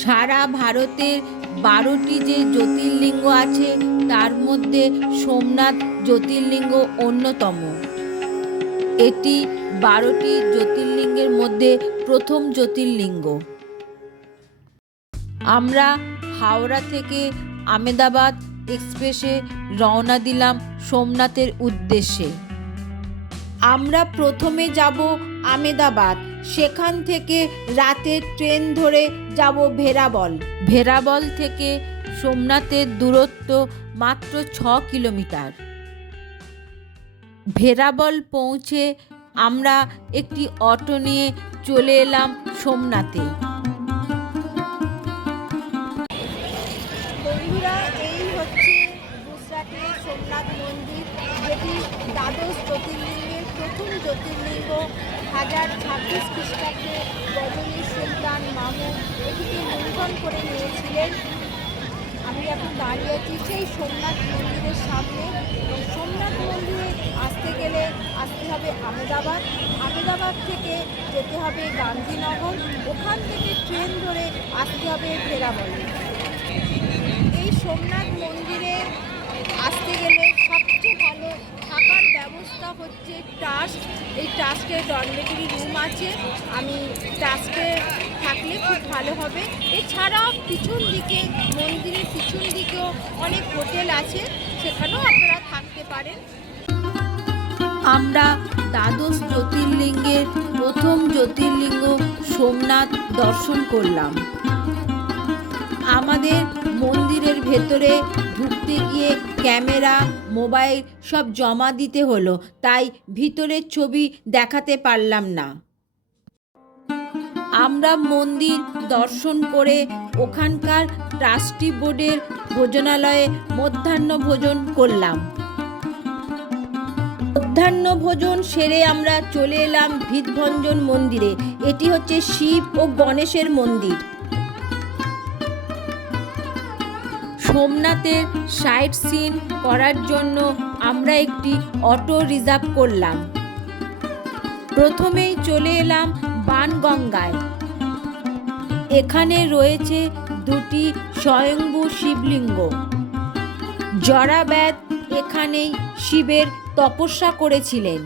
সারা ভারতের 12টি যে জ্যোতির্লিঙ্গ আছে তার মধ্যে সোমনাথ জ্যোতির্লিঙ্গ অন্যতম। এটি 12টি জ্যোতির্লিঙ্গের মধ্যে প্রথম জ্যোতির্লিঙ্গ। আমরা হাওড়া থেকে আমেদাবাদ এক্সপ্রেসে রওনা দিলাম সোমনাথের উদ্দেশ্যে। আমরা প্রথমে যাব আমেদাবাদ, সেখান থেকে রাতের ট্রেন ধরে যাব ভেরাবল। ভেরাবল থেকে সোমনাথের দূরত্ব মাত্র 6 কিলোমিটার। ভেরাবল পৌঁছে আমরা একটি অটো নিয়ে চলে এলাম সোমনাথে। বন্ধুরা, এই হচ্ছে গুজরাটের সোমনাথ মন্দির, যেটি দ্বাদশ জ্যোতির্লিঙ্গের প্রথম জ্যোতির্লিঙ্গ। 1026 খ্রিস্টাব্দে গজনী সুলতান মামুদ এটিকে লুণ্ঠন করে নিয়েছিলেন। আমি এখন দাঁড়িয়ে আছি সেই সোমনাথ মন্দিরের সামনে। সোমনাথ মন্দিরে আসতে গেলে আসতে হবে আমেদাবাদ। আমেদাবাদ থেকে যেতে হবে গান্ধীনগর, ওখান থেকে ট্রেন ধরে আসতে হবে ভেরাবলে। এই সোমনাথ মন্দিরে আসতে গেলে সবচেয়ে ভালো থাকার ব্যবস্থা হচ্ছে ট্রাস্ট। এই ট্রাস্টের ডরমেটরি রুম আছে, আমি ট্রাস্টে থাকলে খুব ভালো হবে। এছাড়াও পিছন দিকে, মন্দিরের পিছন দিকেও অনেক হোটেল আছে, সেখানেও আপনারা থাকতে পারেন। আমরা দ্বাদশ জ্যোতির্লিঙ্গের প্রথম জ্যোতির্লিঙ্গ সোমনাথ দর্শন করলাম। আমাদের মন্দিরের ভেতরে ঢুকতে গিয়ে ক্যামেরা, মোবাইল সব জমা দিতে হলো, তাই ভিতরের ছবি দেখাতে পারলাম না। আমরা মন্দির দর্শন করে ওখানকার ট্রাস্টি বোর্ডের ভোজনালয়ে মধ্যাহ্ন ভোজন করলাম। মধ্যাহ্ন ভোজন সেরে আমরা চলে এলাম ভিতভঞ্জন মন্দিরে। এটি হচ্ছে শিব ও গণেশের মন্দির। সোমনাথের সাইট সিন করার জন্য আমরা একটি অটো রিজার্ভ করলাম। প্রথমেই চলে এলাম বাণগঙ্গায়। এখানে রয়েছে দুটি স্বয়ম্ভু শিবলিঙ্গ। জরাব্যাদ এখানেই শিবের তপস্যা করেছিলেন।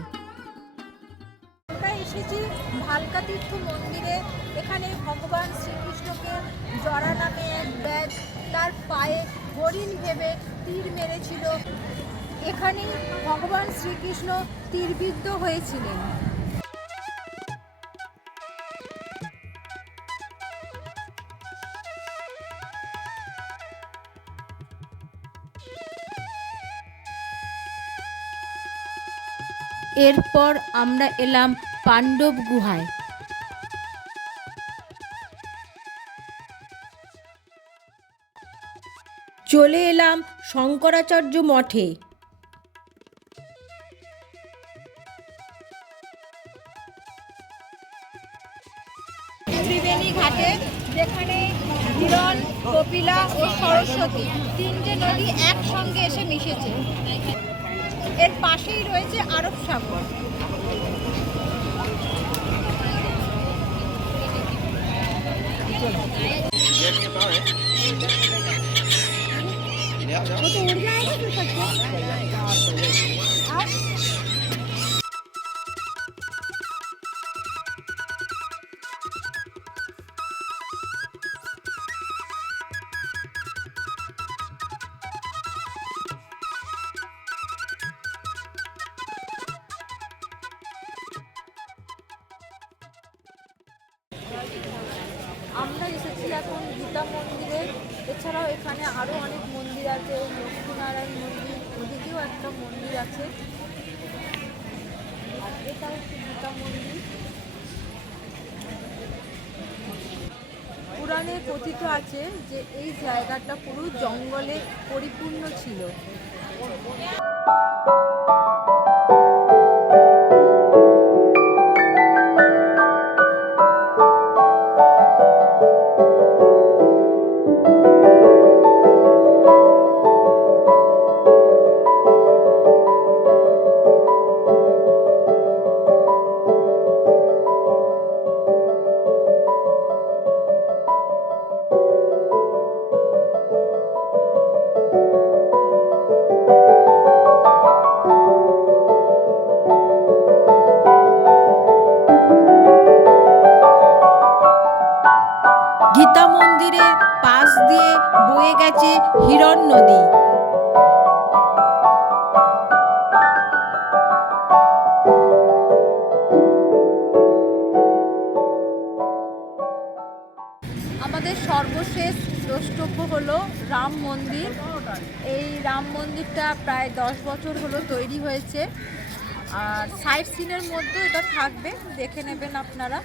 আমরা এসেছি ভালকা তীর্থ মন্দিরে। এখানে ভগবান শ্রীকৃষ্ণকে জরা নামে এক ব্যাগ তার পায়ে হরিণ ভেবে তীর মেরেছিল। এখানেই ভগবান শ্রীকৃষ্ণ তীরবিদ্ধ হয়েছিলেন। এরপর আমরা এলাম পাণ্ডব গুহায়। চলে এলাম শঙ্করাচার্য মঠে। ত্রিবেণী ঘাটে, যেখানে হিরণ, কপিলা ও সরস্বতী তিনটে নদী একসঙ্গে এসে মিশেছে। এর পাশেই রয়েছে আরব সাগর। আমরা এসেছি এখন গীতা মন্দিরে। এছাড়াও এখানে আরও অনেক মন্দির আছে, লক্ষ্মীনারায়ণ মন্দির, ওদিকেও একটা মন্দির আছে। আর এটা হচ্ছে গীতা মন্দির। পুরাণে কথিত আছে যে এই জায়গাটা পুরো জঙ্গলে পরিপূর্ণ ছিল। গীতা মন্দিরের পাশ দিয়ে বয়ে গেছে হিরণ নদী। আমাদের সর্বশেষ দ্রষ্টব্য হলো রাম মন্দির। এই রাম মন্দিরটা প্রায় 10 বছর হলো তৈরি হয়েছে, আর সাইট সিনের মধ্যে এটা থাকবে, দেখে নেবেন আপনারা।